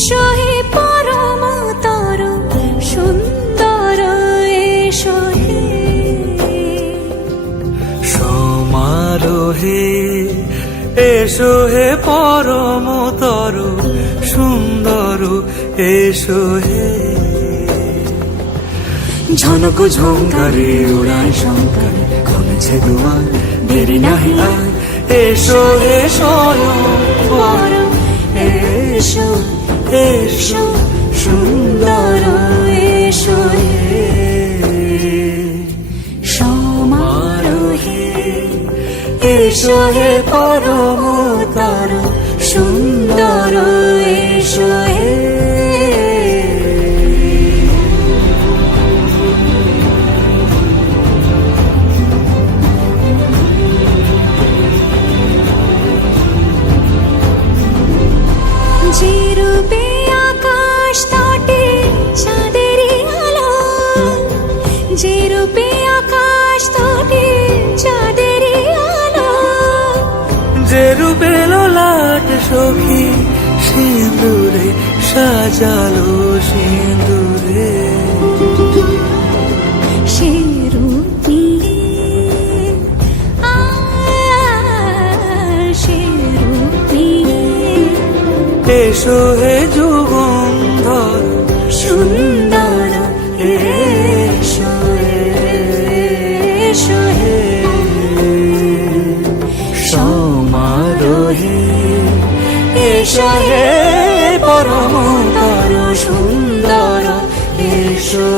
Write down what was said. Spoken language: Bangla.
এসো হে পরমতর সুন্দর এসো হে সমারোহে এসো হে পরমতর সুন্দর এসো হে ঝনক ঝঙ্কারে উড়ায় শঙ্কারে খুলেছে দুয়ার দেরি নাহি আর এসো হে স্বয়ংবর এসো এসো সুন্দর এসো হে সমারোহে এসো হে পরমতর সুন্দর এসো হে যে রূপে আকাশ তটে চাঁদেরই আলো যে রূপে আকাশ তটে চাঁদেরই আলো যে রূপে ললাট সখী সিঁদুরে সাজালো সিঁদুরে সে রূপ নিয়ে সে রূপ নিয়ে এসো হে যুগন্ধর সুন্দর এসো এসো হে সমারোহে এসো হে পরমতর সুন্দর এসো